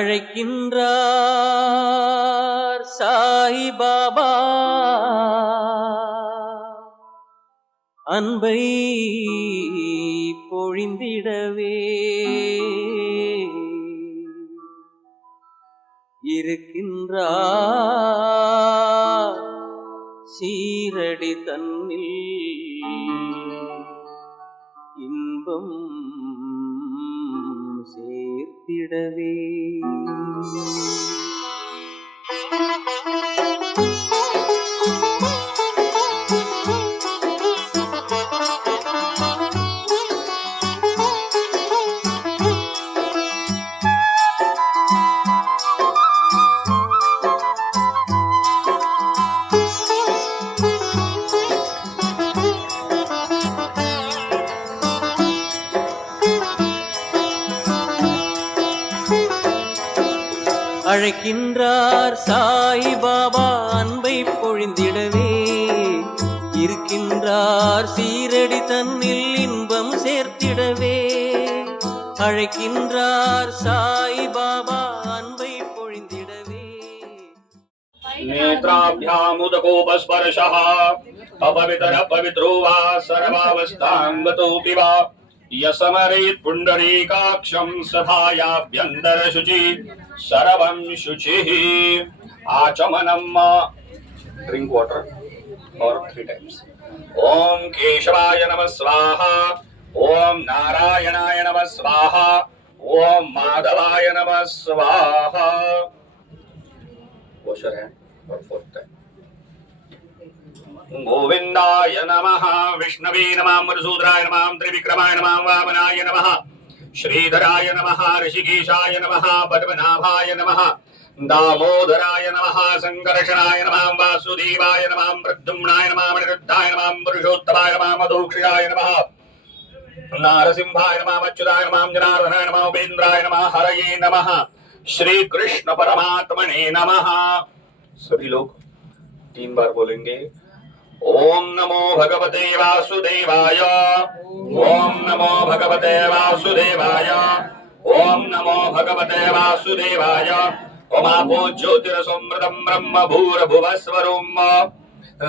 அழைக்கின்றார் சாய் பாபா அன்பை பொழிந்திடவே இருக்கின்றார் சீரடி தன்னில் இன்பம் சேர்த்திடவே. அழைக்கின்றார் சாய் பாபா அன்பை பொழிந்திடவே இருக்கின்றார் சீரடி தன்னில் இன்பம் சேர்த்திடவே. அழைக்கின்றார் சாய் பாபா அன்பை பொழிந்திடவே. நேத்ராभ्यामुदकोपस्पर्शः अपवितर पवित्रो वा सर्वावस्थाङ्गतोऽपि वा यसमरेत् पुण्डरीकाक्षं सभायाभ्यन्तर शुचि सर्वं शुचिः आचमनम्. ड्रिंक वाटर और 3 times. ओम केशवाय नमः स्वाहा, ओम नारायणाय नमः स्वाहा, ओम माधवाय नमः स्वाहा. Wash your hand for 4th time. गोविंदाय नमः, विष्णवे नमः, मधुसूदनाय नमः, त्रिविक्रमाय नमः, वामनाय नमः, श्रीधराय नमः, ऋषिकेशाय नमः, पद्मनाभाय नमः, दामोदराय नमः, संकर्षणाय नमः, वासुदेवाय नमः, प्रद्युम्नाय नमः, अनिरुद्धाय नमः, पुरुषोत्तमाय नमः, मधुक्षयाय नमः, नारसिंहाय नमः, अच्युताय नमः, जनार्दनाय नमः, उपेन्द्राय नमः, हरये नमः, श्री कृष्ण परमात्मने नमः. सभी लोग 3 बार बोलेंगे. ओम नमो भगवते वासुदेवाय, ओम नमो भगवते वासुदेवाय, ओम नमो भगवते वासुदेवाय. ओमापो ज्योतिरसमृतं ब्रह्म भूर्भुवस्वरम्.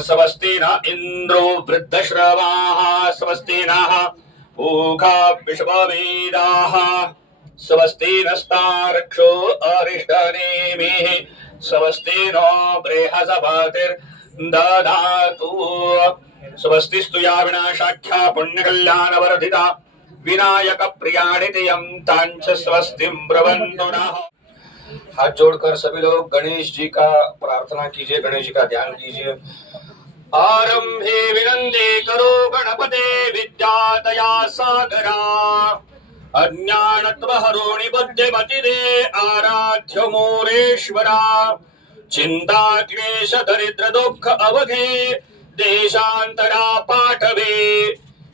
स्वस्ति न इन्द्रो वृद्धश्रवाः, स्वस्ति नः पूषा विश्ववेदाः, स्वस्ति नस्तार्क्ष्यो अरिष्टनेमिः, स्वस्ति नो बृहस्पतिर्दधातु. स्वस्तिस्तु या विनाशाख्या पुण्यकल्याणवर्धिता विनायक प्रियाणितियं तांच स्वस्तिं ब्रवन्तु नः. हाथ जोड़कर सभी लोग गणेश जी का प्रार्थना कीजिए, गणेश जी का ध्यान कीजिए. आरंभे विनंदे करो गणपते विद्यादया सागरा, अज्ञानत्वहरोणि बुद्धिमतिदे आराध्य मोरेश्वरा. चिंता क्लेश दरिद्र दुख अवघे देशांतरा पाठवे.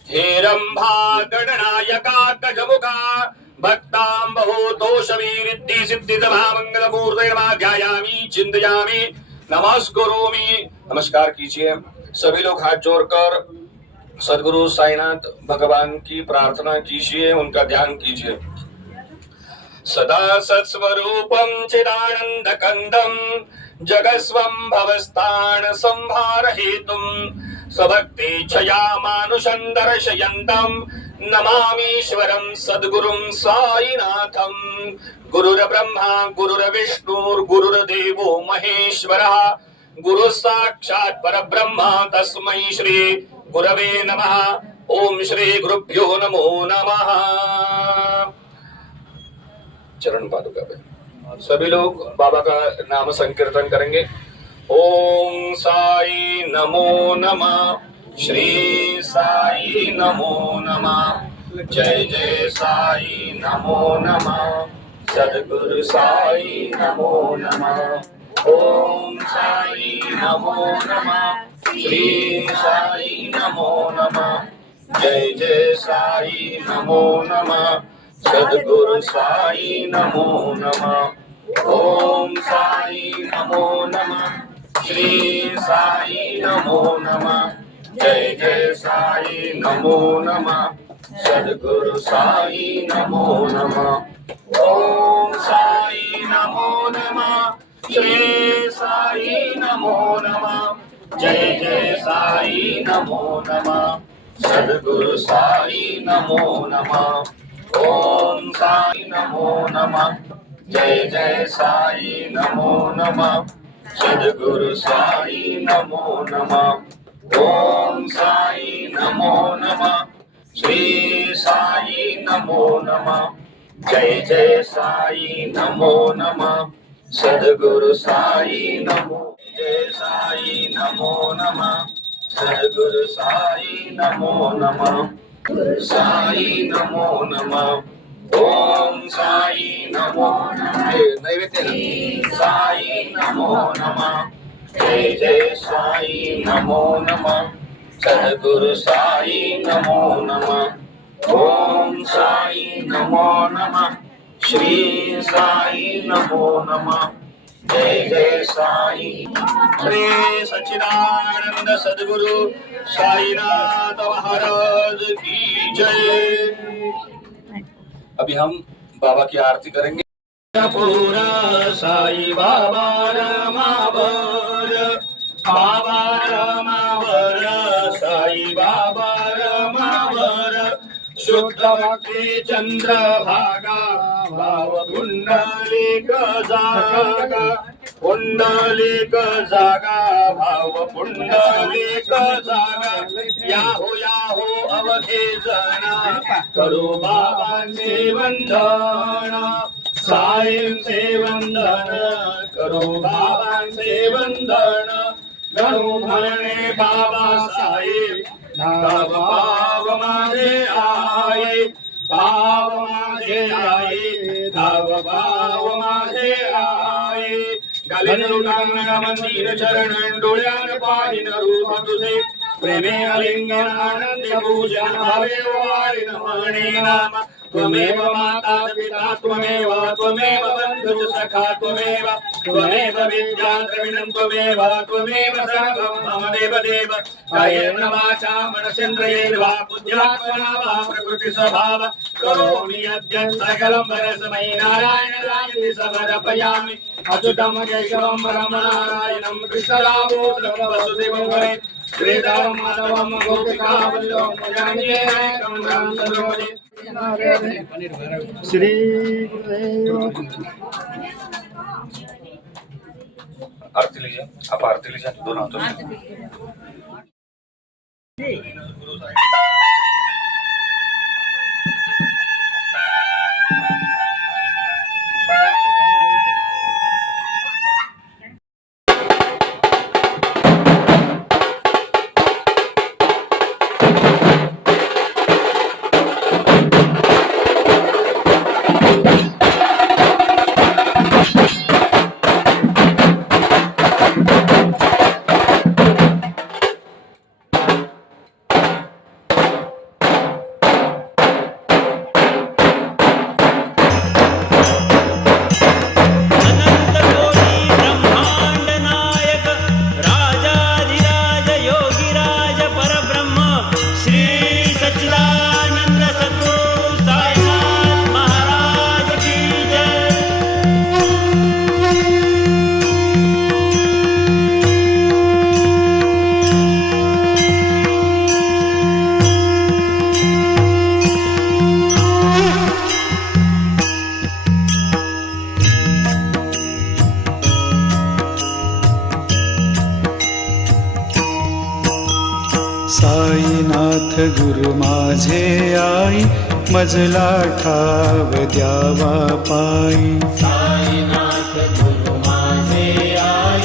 हेरंभा गणनायका गजमुखा भक्तां बहु दोषवीरिद्धि सिद्धि मंगलमूर्तये नमः. ध्यायामि चिंतयामि नमस्करोमि. नमस्कार कीजिए. सभी लोग हाथ जोड़कर सद्गुरु साईनाथ भगवान की प्रार्थना कीजिए, उनका ध्यान कीजिए. सदा सत्स्वरूपं चिदानंद कंदं जगस्वं भवस्थान संहार हेतुं स्वभक्ति छया मानुषं दर्शयन्तं नमामीश्वरं सद्गुरुं साईनाथं. गुरुर्ब्रह्मा गुरुर्विष्णुर्गुरुर्देवो महेश्वरः, गुरु साक्षात् परब्रह्म तस्मै श्री गुरवे नमः. ओम श्री गुरुभ्यो नमो नमः. चरण पादुका पे सभी लोग बाबा का नाम संकीर्तन करेंगे. ओम साई नमो नमः, श्री साई नमो नमः, जय जय साई नमो नमः, सद्गुरु साई नमो नमः. ओम साई नमो नमः, श्री साई नमो नमः, जय जय साई नमो नमः, सद्गुरु साई नमो नमः. ओम साई नमो नमः, श्री साई नमो नमः, जय जय साई नमो नमः, सद्गुरु साई नमो नमः. ओम साई नमो नमः श्री साई नमो नमः जय जय साई नमो नमः सद्गुरु साई नमो नमः ओम साई नमो नमः जय जय साई नमो नमः सद्गुरु साई नमो नमः ओम साई नमो नमः श्री साई नमो नमः जय जय साई नमो नमः सद्गुरु साई नमो जय साई नमो नमः सद्गुरु साई नमो नमः साई नमो नमः ओम साई नमो नमः नैवेद्य साई नमो नमः जय जय साई नमो नमः सद्गुरु साई नमो नमः ओम साई नमो नमः श्री साई नमो नमः जय जय साई श्री सच्चिदानंद सद्गुरु साईनाथ महाराज की जय। अभी हम बाबा की आरती करेंगे। पूरा साई बाबा रमावर बाबा रमावर साई बाबा रमावर शुद्ध भक्ती चंद्र भागा भाव पुंडलिक जागा पुंडलिक जागा भाव पुंडलिक जागा याहो अवघे जना करू बाबांचे वंदन साईंचे वंदन करू बाबांचे वंदन गणू म्हणे बाबा साहेब धाव पाव माझे आहे पाव माझे आहे धाव पाव माझे आहे गलिन लुटांगण मंदिर चरण डोळ्यान पाहिन रूप तुझे प्रेमे अलिंगन आनंद पूजन भावे वारिन म्हणे नाम त्वमेव माता पिता त्वमेव त्वमेव बंधु सखा त्वमेव त्वमेव विद्या द्रविणं त्वमेव त्वमेव सर्वं मम देवदेव कायेन वाचा मनसेन्द्रियैर्वा बुद्ध्यात्मना वा प्रकृतिस्वभाव करोमि यद्यत् सकलं परस्मै नारायणाय समर्पयामि अच्युतं केशवं रमणारायणं कृष्णरामोऽत्रं वसुदेवं वरे श्रीधरं माधवं गोपिका वल्लभं जानकीनायकं राम सरोजे श्री गुरुदेव। आरती लीजिए आप आरती लीजिए दोनों हाथों से साईनाथ गुरु माझे आई मजला ठाव द्यावा पायी साईनाथ गुरु माझे आई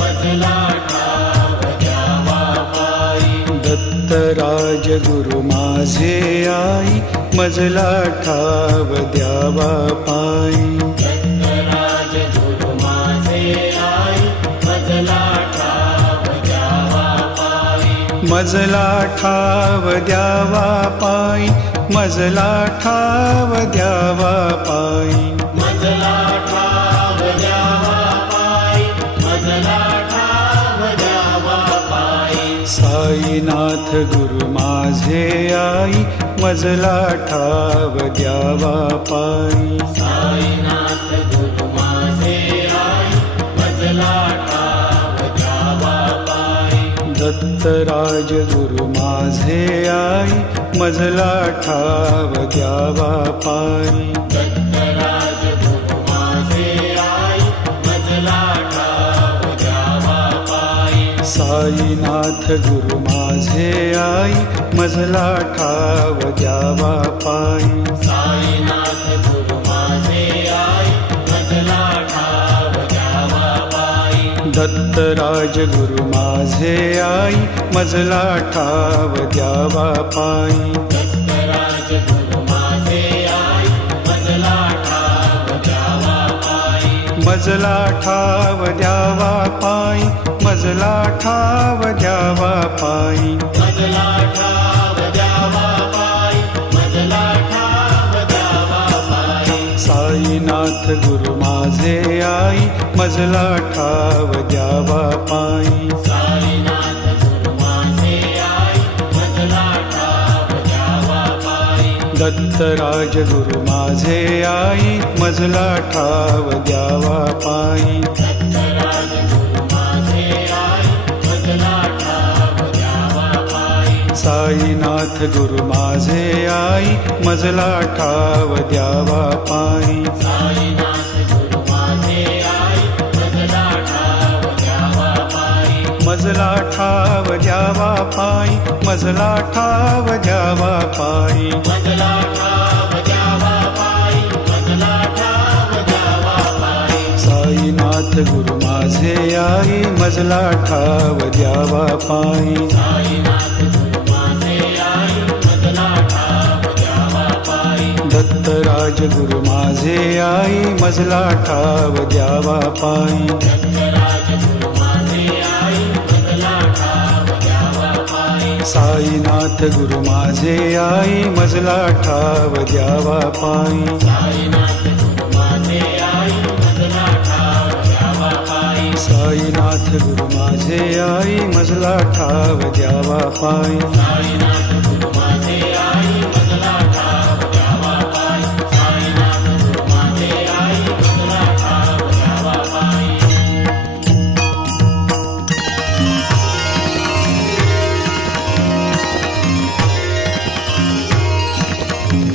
मजला ठाव द्यावा पायी दत्तराज गुरु माझे आई मजला ठाव द्यावा पायी दत्तराज गुरु माझे आई मजला ठाव द्यावा पायी मजला ठाव द्यावा पायी मजला ठाव द्यावा पायी मजला ठाव द्यावा पायी मजला ठाव द्यावा पायी साईनाथ साईनाथ गुरु माझे आई मजला ठाव द्यावा पायी साईनाथ गुरु माझे आई मजला ठाव द्यावा पायी दत्तराज गुरु माझे आई मजला ठाव द्यावा पायी दत्तराज गुरु माझे आई मजला ठाव द्यावा पायी साईनाथ गुरु माझे आई मजला ठाव द्यावा पायी साईनाथ गुरु माझे आई मजला ठाव द्यावा पायी दत्तराज गुरु माझे आई मजला ठाव द्यावा पायी दत्तराज गुरु माझे आई मजला ठाव द्यावा पायी मजला ठाव द्यावा पायी मजला ठाव द्यावा पायी मजला ठाव द्यावा पायी मजला ठाव द्यावा पायी साईनाथ गुरु माझे आई मजला ठाव द्यावा पायी साईनाथ गुरु माझे आई मजला ठाव द्यावा पायी दत्तराज गुरु माझे आई मजला ठाव द्यावा पायी दत्तराज गुरु माझे आई मजला ठाव द्यावा पायी साईनाथ गुरु माझे आई मजला ठाव द्यावा पायी साईनाथ गुरु माझे आई मजला ठाव द्यावा पायी मजला ठाव द्यावा पायी मजला ठाव द्यावा पायी मजला ठाव द्यावा पायी मजला ठाव द्यावा पायी साईनाथ गुरु माझे आई मजला ठाव द्यावा पायी साईनाथ गुरु माझे आई मजला ठाव द्यावा पायी दत्तराज गुरु माझे आई मजला ठाव द्यावा पायी दत्तराज गुरु माझे आई मजला ठाव द्यावा पायी साईनाथ गुरु माझे आई मजला ठाव द्यावा पायी साईनाथ गुरु माझे आई मजला ठाव द्यावा पायी साईनाथ गुरु माझे आई मजला ठाव द्यावा पायी साईनाथ गुरु माझे आई मजला ठाव द्यावा पायी साईनाथ गुरु माझे आई मजला ठाव द्यावा पायी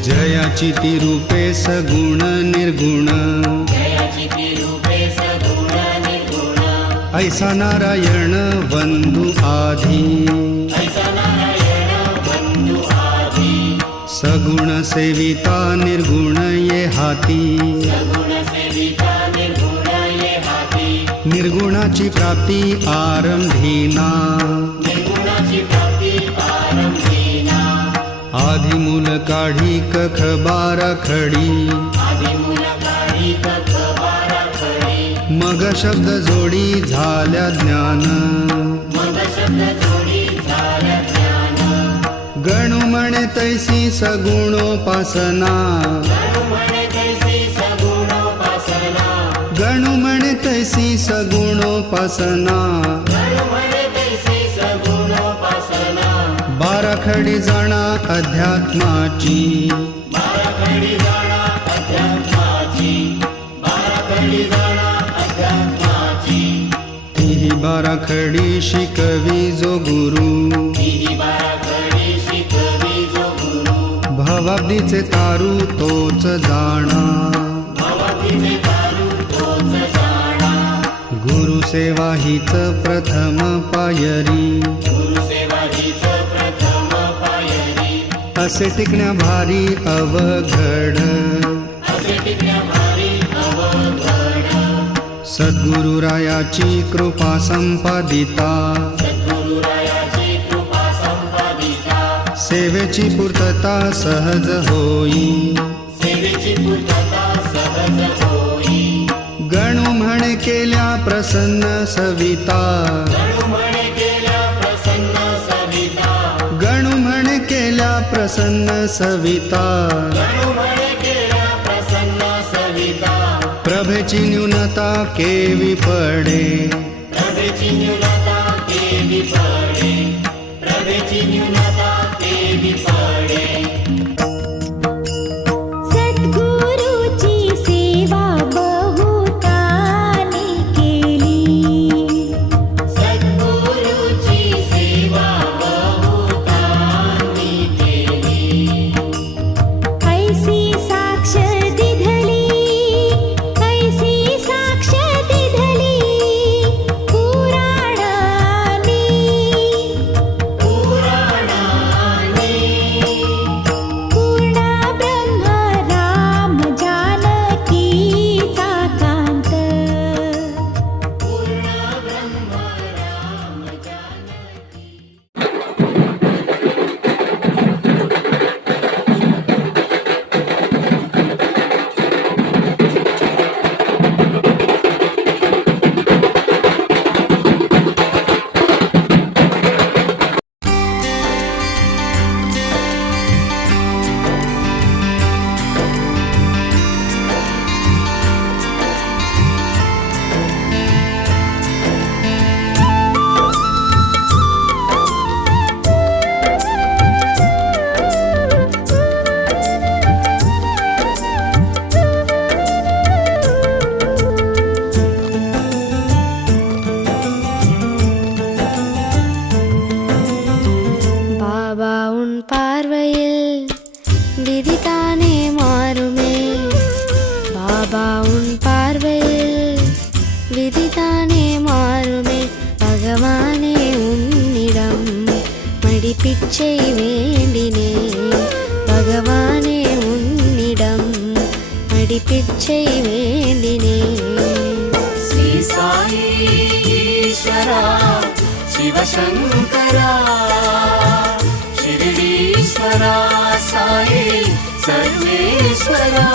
जयाची ती रूपे सगुण निर्गुण जयाची ती रूपे सगुण निर्गुण ऐसा नारायण वंदु आधी ऐसा नारायण बंधू आधी सगुण सेविता निर्गुण ये हाती सगुण सेविका निर्गुण ये हाती निर्गुणाची प्राप्ती आरंभीना निर्गुणाची प्राप्ती आरंभीना आधी मूल काढी कख बारा खडी आधी मूल काढी कख बारा खडी मग शब्द जोडी झाल्या ज्ञान मग शब्द जोडी झाल्या ज्ञान गणू म्हणे तैसी सगुणोपासना गणू म्हणे तैसी सगुणोपासना गणू म्हणे तैसी सगुणोपासना गणू म्हणे तैसी सगुणोपासना बारा खडी जाणा अध्यात्माची बारा खडी जाणा अध्यात्माची बारा खडी जाणा अध्यात्माची ही बारा खडी शिकवी जो गुरु ही बारा खडी शिकवी जो गुरु भवाब्दीचे तारू तोच जाणा भवतीचे दारू तोच जाणा गुरु सेवा हीच प्रथम पायरी गुरुसेवा हीच प्रथम पायरी असे टिकण्या भारी अवघड असे टिकण्या भारी अवघड सद्गुरुरायाची कृपा संपादिता सद्गुरुरायाची कृपा संपादिता सेवेची पूर्तता सहज होई सेवेची पूर्तता सहज होई गणू म्हणे केल्या प्रसन्न सविता गणू म्हणे केल्या प्रसन्न सविता गणू म्हणे केल्या प्रसन्न सविता गणू म्हणे केल्या प्रसन्न सविता प्रभेची न्यूनता केवी पडे प्रभेची न्यूनता केली पडे प्रभेची चिन्मता देवी पडे सद्गुरूची सेवा बहुताने केली सद्गुरूची सेवा बहुतांनी केली ऐसी साक्ष दिधली पुराणानी पूर्ण ब्रह्म राम जानकीचा कांत பாபா உன் பார்வையில் விதிதானே மாறுமே பாபா உன் பார்வையில் விதிதானே மாறுமே பகவானே உன்னிடம் மடிப்பிச்சை வேண்டினேன் பகவானே உன்னிடம் மடிப்பிச்சை வேண்டினேன் श्री साई ईश्वरा शिवशंकरा शिरडीश्वरा साई सर्वेश्वरा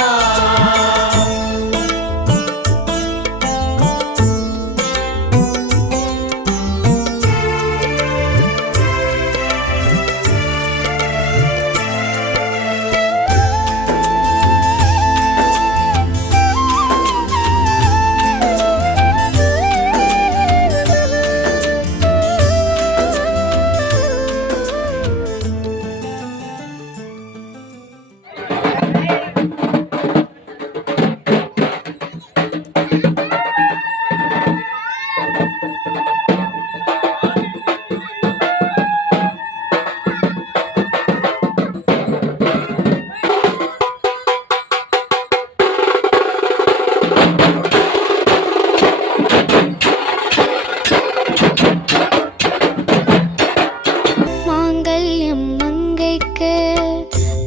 மாங்கல்யம் மங்கைக்கு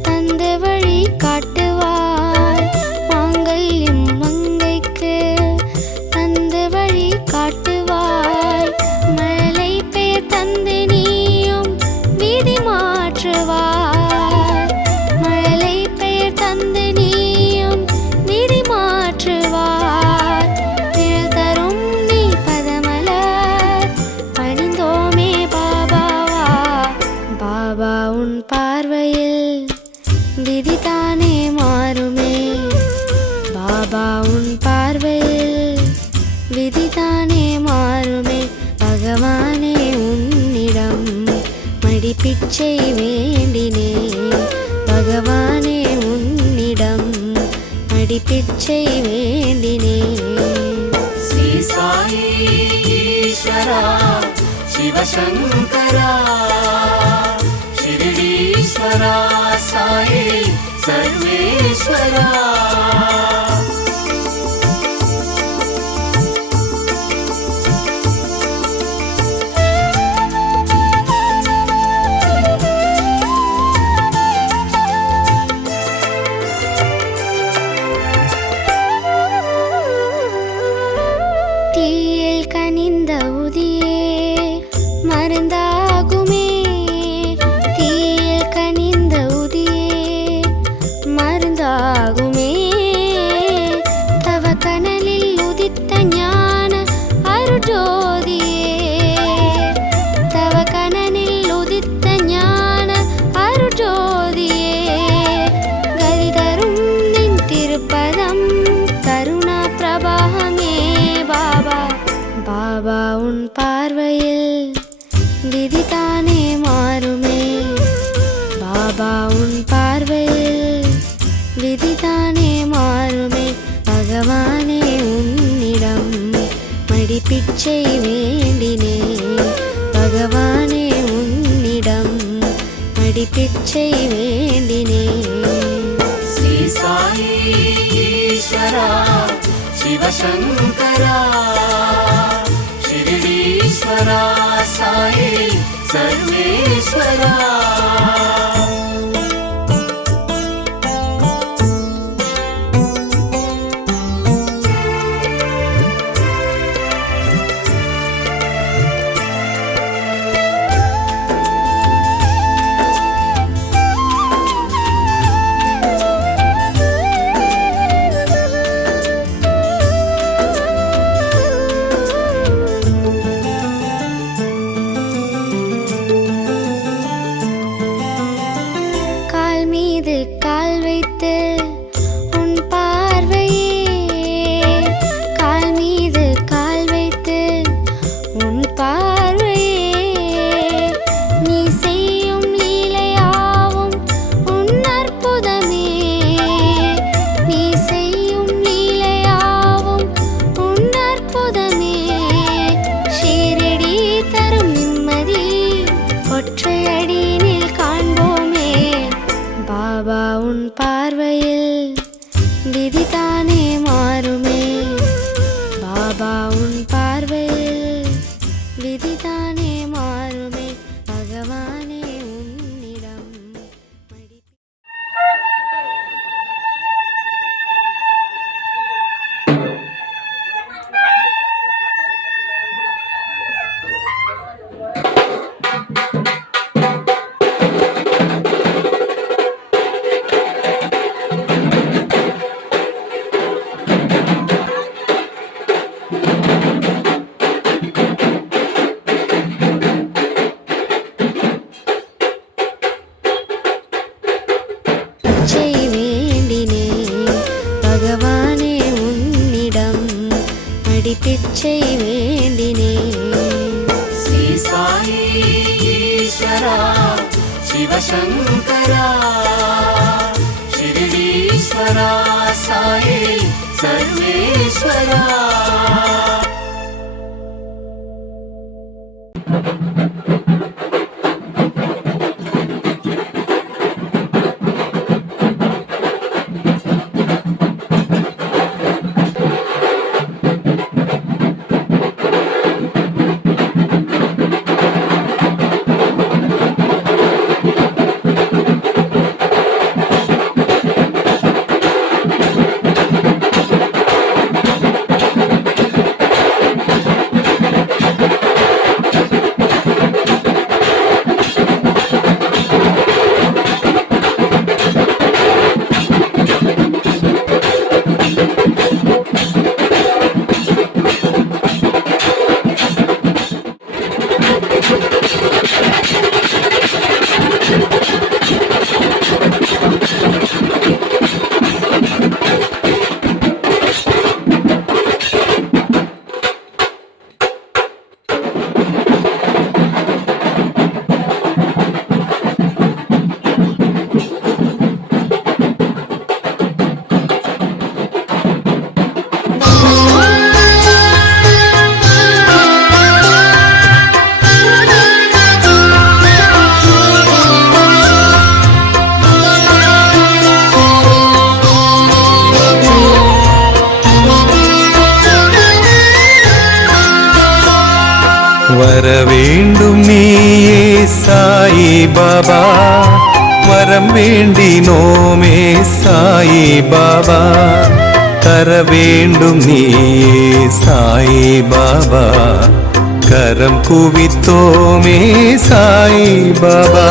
தந்த வழி காட்டுவாய் மாங்கல்யம் மங்கைக்கு தந்த வழி காட்டுவாய் மழலை பெயர் தந்து நீயும் விதி மாற்றுவாய் மழலை பெயர் தந்து நீயும் விதி மாற்றுவாய் திரள் தரும் நீ பதமலர் பணிந்தோமே பாபாவா பாபா உன் பார்வையில் விதிதானே மாறுமே பாபா உன் பார்வையில் விதிதானே மாறுமே பகவானே உன்னிடம் மடிப்பிச்சை வேண்டினேன் பகவானே உன்னிடம் மடிப்பிச்சை வேண்டினேன் श्री साई ईश्वरा शिवशंकरा शिरडीश्वरा साई सर्वेश्वरा தீயில் கனிந்த உதியே மருந்தாகுமே தீயில் கனிந்த உதியே மருந்தாகுமே தவ கனலில் உதித்த ஞான அருஜோதியே தவ கனலில் உதித்த ஞான அருஜோதியே கதி தரும் நின் திருப்பதம் கருணா பிரபாகமே பாபா பாபா உன் பார்வையில் விதிதானே மாறுமே மடிப்பிச்சை வேண்டினேன் பகவானே உன்னிடம் மடிப்பிச்சை வேண்டினேன். ஸ்ரீ சாயி ஈஸ்வரா சிவசங்கரா ஷிரடீஸ்வரா சாயி சர்வேஸ்வரா. கால் வைத்து உன் பார்வையே கால் மீது கால் வைத்து உன் பார்வையே நீ செய்யும் லீலையாவும் உன் அற்புதமே நீ செய்யும் லீலையாவும் உன் அற்புதமே. ஷீரடி தரும் நிம்மதி ஒற்றையடியினில் காண்போமே. பாபா உன் பார்வையில் விதிதானே மாறுமே. பாபா உன் பார்வையில் விதிதானே மாறுமே. பகவானே உன்னிடம் பிச்சை வேண்டினேன் பகவானே உன்னிடம் மடிப்பிச்சை வேண்டினேன். ஸ்ரீ சாயி ஈஸ்வரா சிவசங்கரா ஷிரடீஸ்வரா சாயி சர்வேஸ்வரா. வர வேண்டும் நீயே சாயி பாபா வரம் வேண்டினோமே சாயி பாபா தர வேண்டும் நீயே சாயி பாபா கரம் குவித்தோமே சாயி பாபா.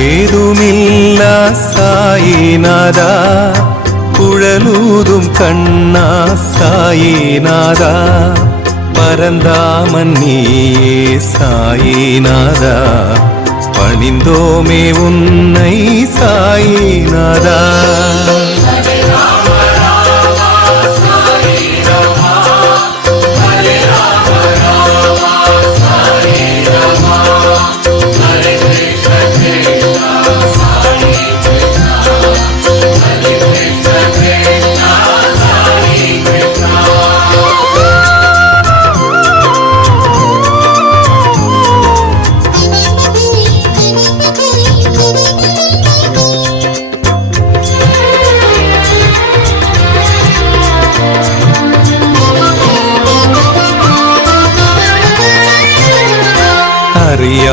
ஏதுமில்லா சாயிநாதா குழலூதும் கண்ணா சாயிநாதா பரந்தாமன் நீயே சாயிநாதா பணிந்தோமே உன்னை சாயிநாதா.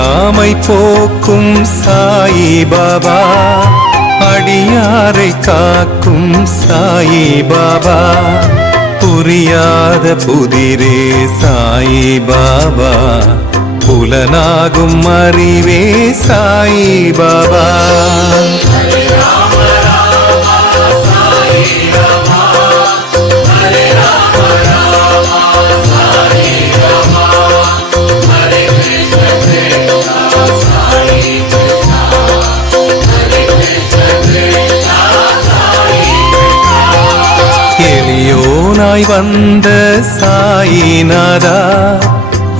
அறியாமை போக்கும் சாயி பாபா, அடியாரை காக்கும் சாயி பாபா, புரியாத புதிரே சாயி பாபா, புலனாகும் அறிவே சாயி பாபா. எளியோனாய் வந்த சாயிநாதா,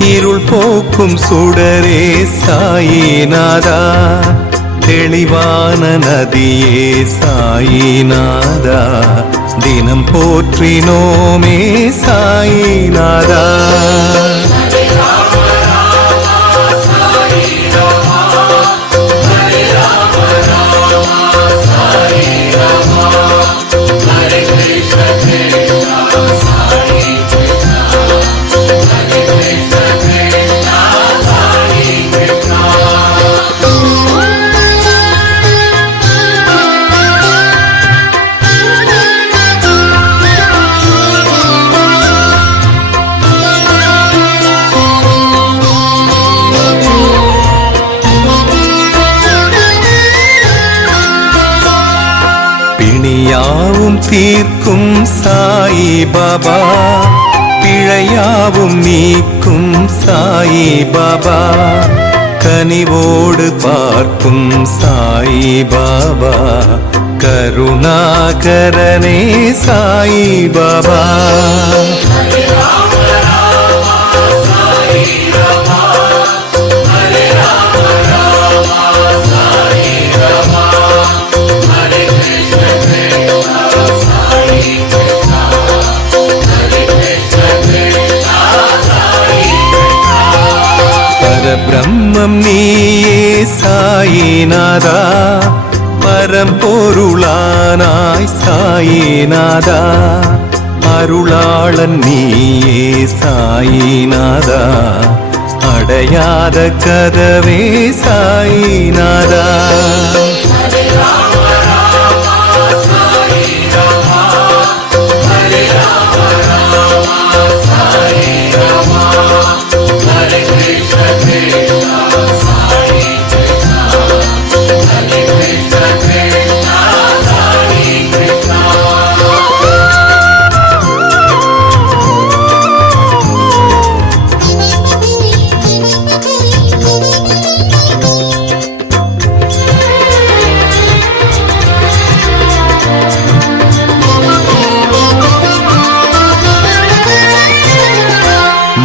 இருள் போக்கும் சுடரே சாயிநாதா, தெளிவான நதியே சாயிநாதா, தினம் போற்றினோமே சாயிநாதா. பிணியாவும் தீர்க்கும் சாயி பாபா, பிழையாவும் நீக்கும் சாயி பாபா, கனிவோடு பார்க்கும் சாயி பாபா, கருணாகரனே சாயி பாபா. பரபிரம்மம் நீயே சாயிநாதா, பரம்பொருளானாய் சாயிநாதா, அருளாளன் நீயே சாயிநாதா, அடையாத கதவே சாயிநாதா.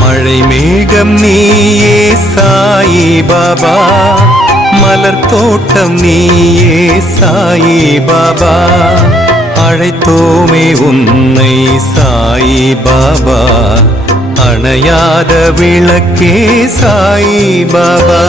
மழை மேகம் நீயே சாயி பாபா, மலர் தோட்டம் நீயே சாயி பாபா, அழைத்தோமே உன்னை சாயி பாபா, அணையாத விளக்கே சாயி பாபா.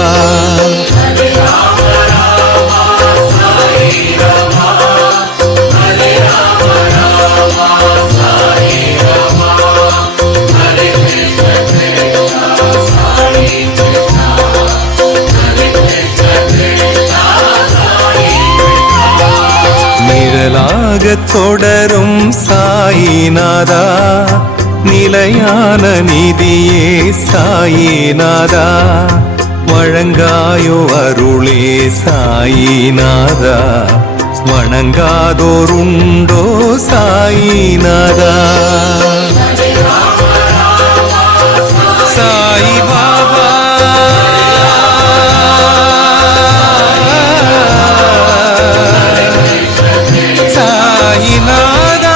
நிழலாக தொடரும் சாயிநாதா, நிலையான நிதியே சாயிநாதா, வழங்காயோ அருளே சாயிநாதா, வணங்காதோருண்டோ சாயிநாதா. சாயி பாபா சாயிநாதா,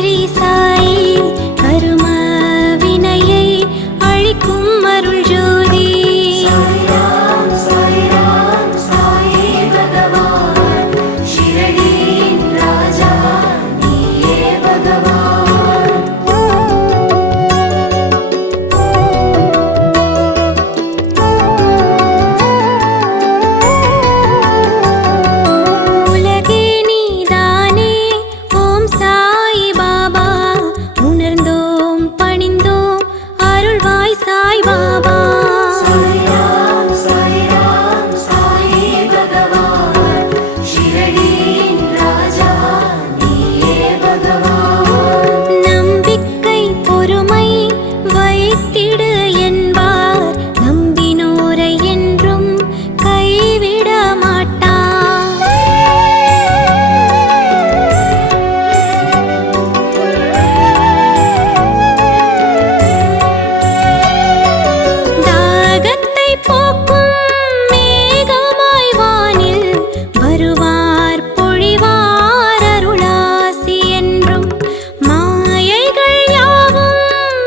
ஸ்ரீ சாயி கரும வினையை அழிக்கும் அருள் ஜோதி. சாய்ராம் சாய்ராம் சாயி பகவான் ஷிரடியின் ராஜா நீயே பகவான். உலகே நீதானே ஓம் சாய் பாபா, உணர்ந்தோம் பணிந்தோம் அருள்வாய் சாய் பாபா. சாய்ராம் சாய்ராம் சாயி பகவான் ஷிரடியின் ராஜா நீயே பகவான். நம்பிக்கை பொறுமை வைத்திடு என்பார், நம்பினோரை என்றும் கைவிட மாட்டார். தாகத்தை போக்கும் மேகமாய் வானில் வருவார் பொழிவார் அருளாசி என்றும். மாயைகள் யாவும்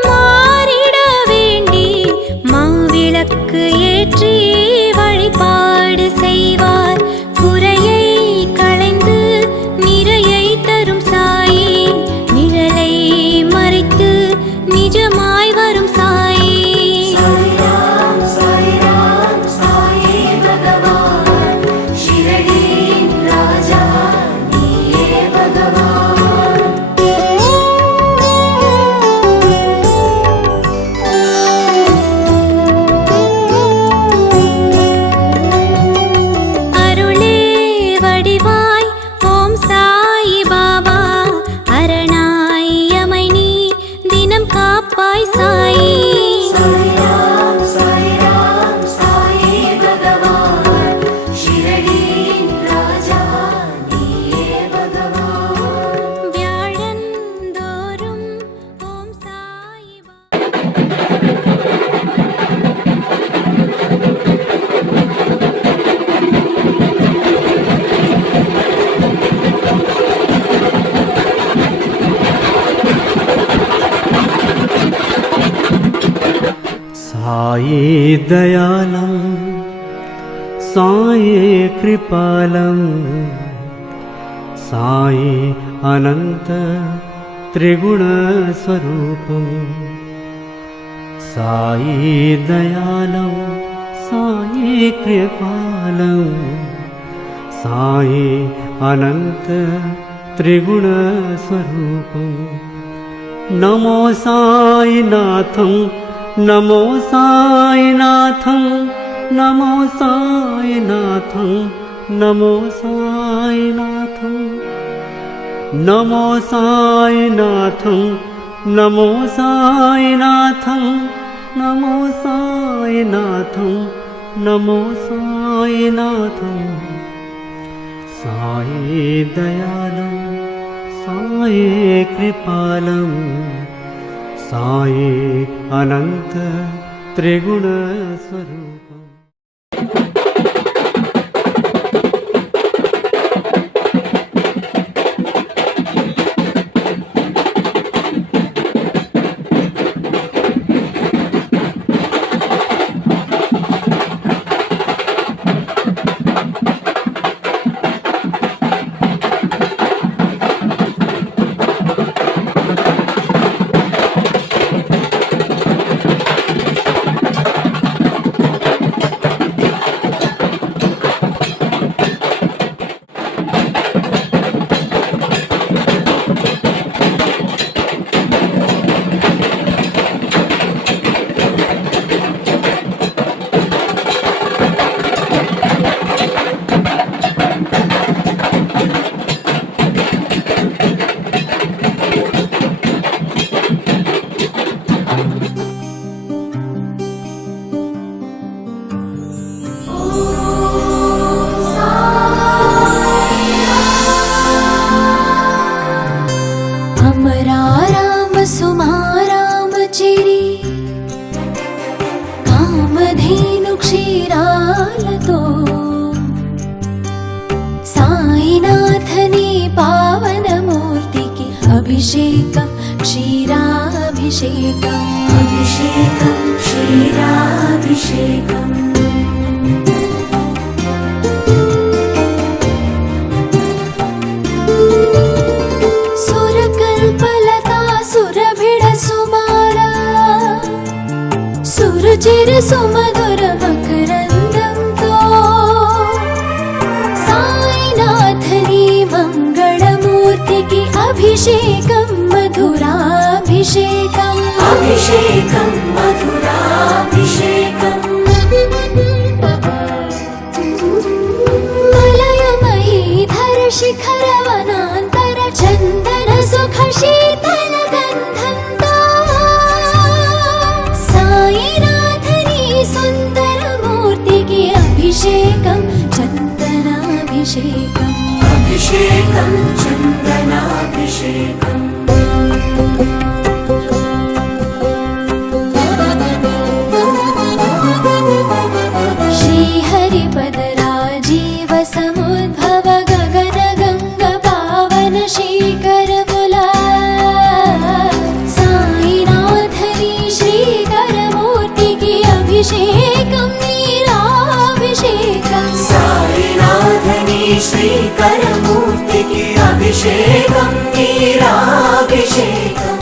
மாறிட வேண்டி மாவிளக்கு ஏற்றி வழிபாடு செய்வார். குறையை களைந்து நிறையை தரும் சாயி, நிழலை மறைத்து நிஜமாய் வரும் சாயி. சாய்ராம் சாய்ராம் சாயி பகவான் ஷிரடியின் ராஜா நீயே பகவான். அருளே வடிவாய் ஓம் சாய் பாபா, அரணாய் எமை நீ தினம் காப்பாய் சாயி. சாய்ராம் சாய்ராம் சாயி பகவான் ஷிரடியின் ராஜா நீயே பகவான். வியாழந்தோறும் ஓம் சாய் பாபா. साये दयालं साये कृपालं साये अनन्त त्रिगुणस्वरूपं. साये दयालं साये कृपालं साये अनन्त त्रिगुणस्वरूपं. नमो साईनाथं नमो साईनाथं नमो साईनाथं नमो साईनाथं नमो साईनाथं नमो साईनाथं नमो साईनाथं नमो साईनाथं. साये दयालं साये कृपालं साये अनन्त त्रिगुणस्वरूपम्. క్షీరాలతో సాయినాథని పావనమూర్తికి अभिषेकं क्षीराभिषेकम् अभिषेकं क्षीराभिषेकम् सुरकल्पलता सुरभिडसुमारा सुरुचिर सुमधुर मकरन्दंतो साईनाथनी मंगलमूर्तिकी अभिषेकं मधुराभिषेकम् अभिषेकं मधुराभिषेकम् मलयमयी धर शिखर वनान्तर चन्दन सुख शीतल गन्धन्तो साईनाथनी सुन्दर मूर्तिकी अभिषेकं चन्दनाभिषेकम् अभिषेकं चन्दनाभिषेकम् श्रीहरिपदराजीव समुद्भव गगन गंग पावन शीकर बुला साईनाथनी श्रीकर मूर्ति की अभिषेकं नीराभिषेकं साईनाथनी श्रीकर मूर्ति की अभिषेकं नीराभिषेकम्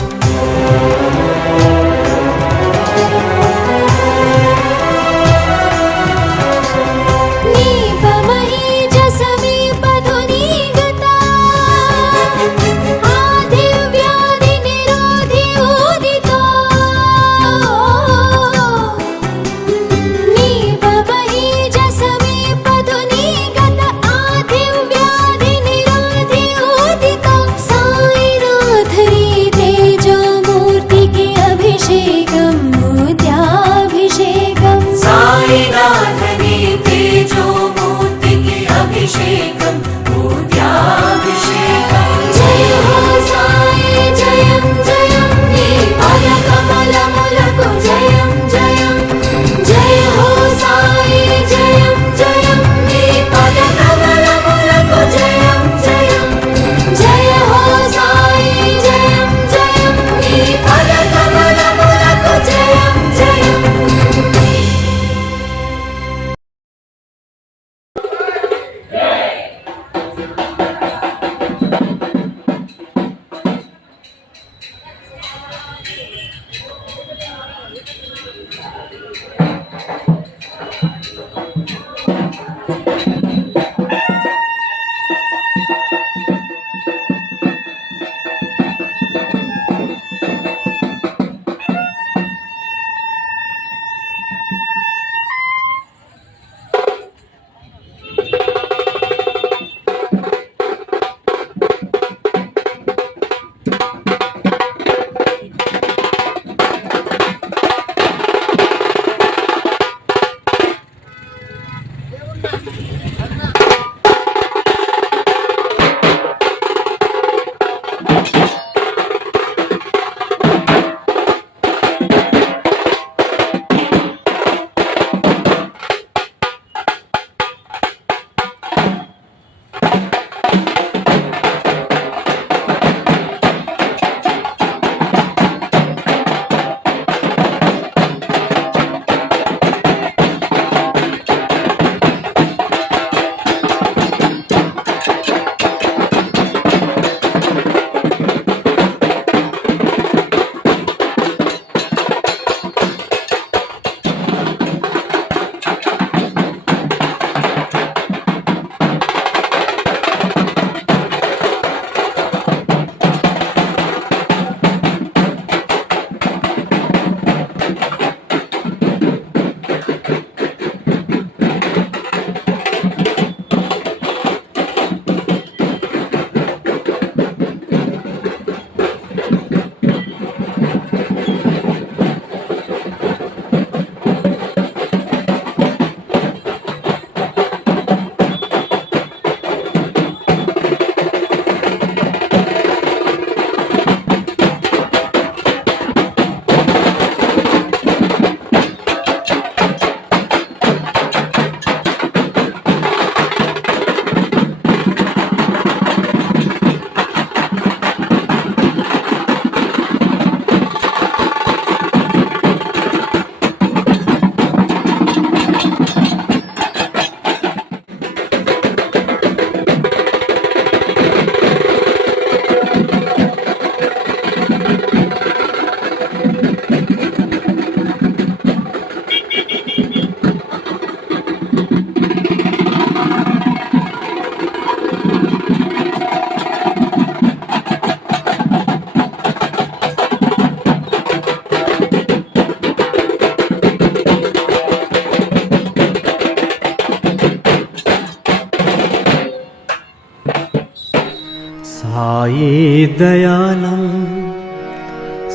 साई दयालं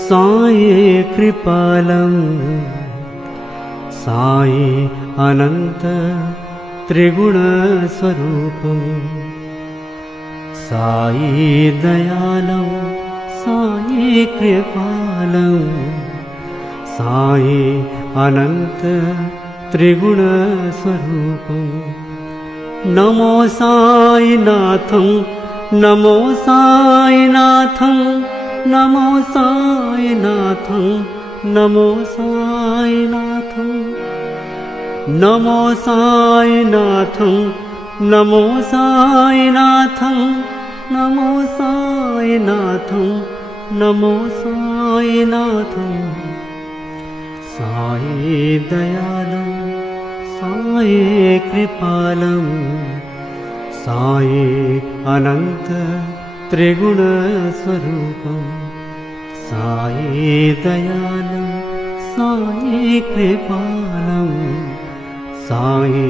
साई कृपालं साई अनंत त्रिगुणस्वरूपं साई दयालं साई कृपालं साई अनंत त्रिगुणस्वरूपं नमो साईनाथं नमो साईनाथं नमो साईनाथं नमो साईनाथं नमो साईनाथं नमो साईनाथं नमो साईनाथं नमो साईनाथं साई दयालं साई कृपालं साई अनंत त्रिगुणस्वरूपं साई दयालं साई कृपालं साई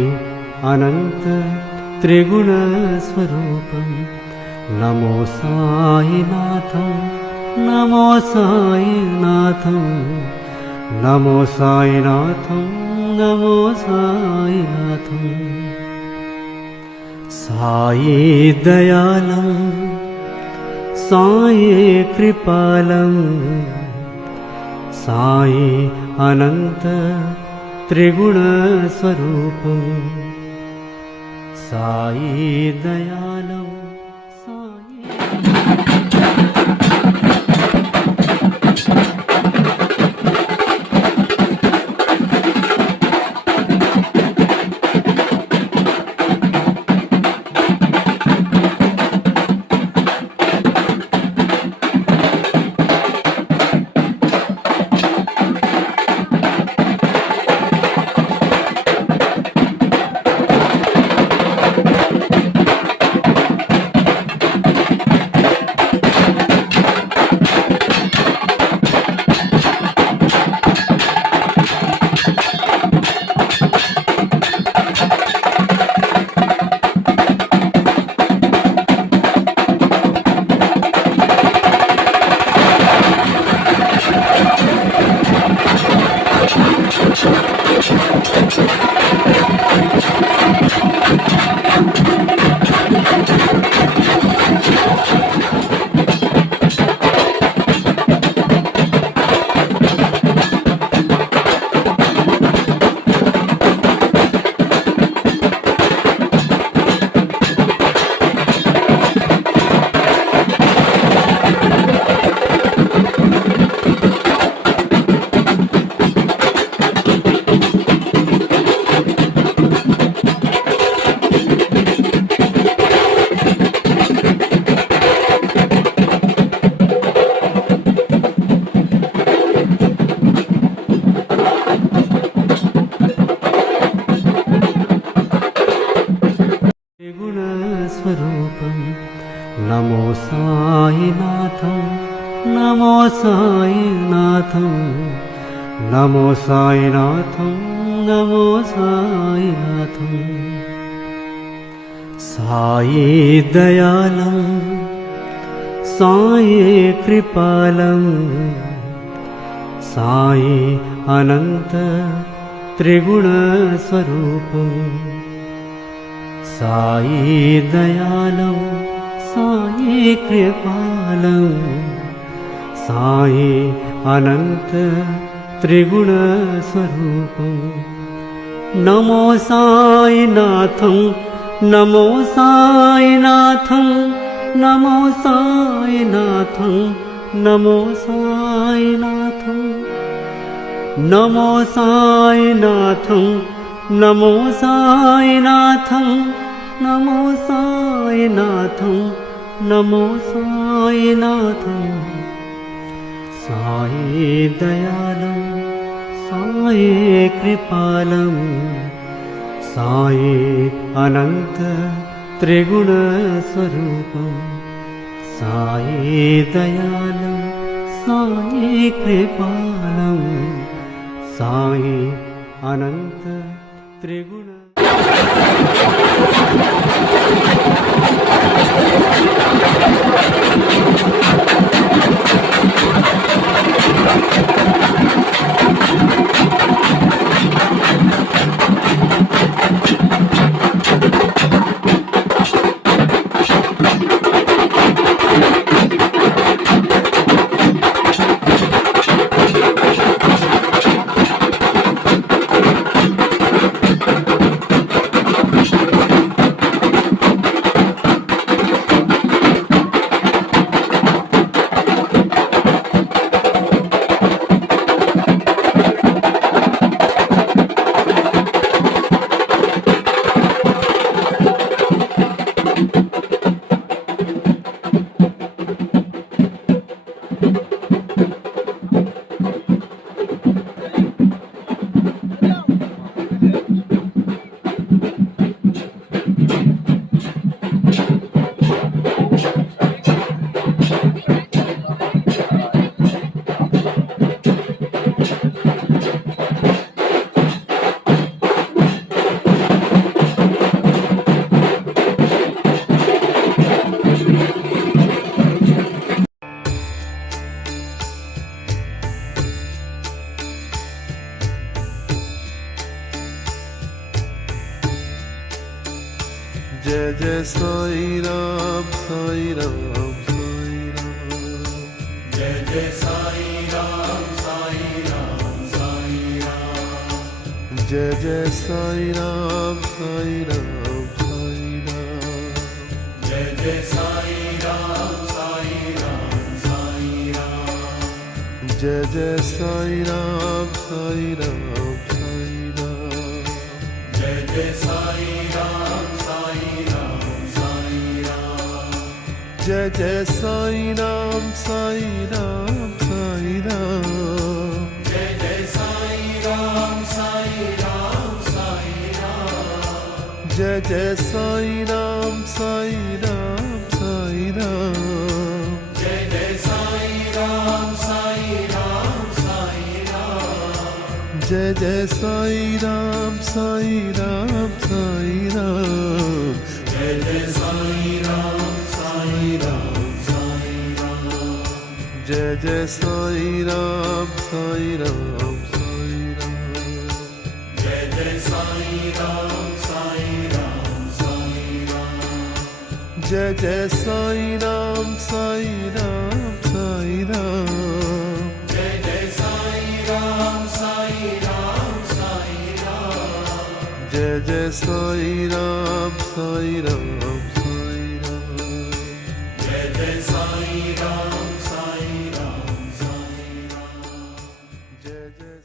अनंत त्रिगुणस्वरूपं नमो साईनाथं नमो साईनाथं नमो साईनाथं नमो साईनाथं साई दयालं साई कृपालं साई अनंत त्रिगुणस्वरूपं साई दयालं साई त्रिगुणस्वरूपं नमो साईनाथं नमो साईनाथं नमो साईनाथं नमो साईनाथं साई दयालं साई कृपालं साई अनंत त्रिगुणस्वरूपं साई दयालं साई कृपालं साई अनंत त्रिगुणस्वरूपं नमो साईनाथं नमो साईनाथं नमो साईनाथं नमो साईनाथं नमो साईनाथं नमो साईनाथं नमो साईनाथं नमो साईनाथं साई दयालं साई कृपालं साई अनंत त्रिगुणस्वरूपं साई दयालं साई कृपालं साई अनंत त्रिगुण जय जय साई राम साई राम साई राम। जय जय साई राम साई राम साई राम। जय जय साई राम साई राम साई राम। जय जय साई राम साई राम साई राम। जय जय साई राम साई राम साई राम। जय जय साई राम साई राम साई राम। जय जय साई राम साई राम साई राम। जय जय साई राम साई राम साई राम। जय जय साई राम साई राम साई राम। जय जय साई राम साई राम साई राम। जय जय साई राम साई राम साई राम। जय जय साई राम साई राम साई राम। जय जय साई राम साई राम साई राम। जय जय साई राम साई राम साई राम। जय जय साई राम साई राम साई राम। जय जय साई राम साई राम साई राम। जय जय साई राम साई राम साई राम। जय जय साई राम साई राम साई राम। जय जय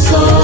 So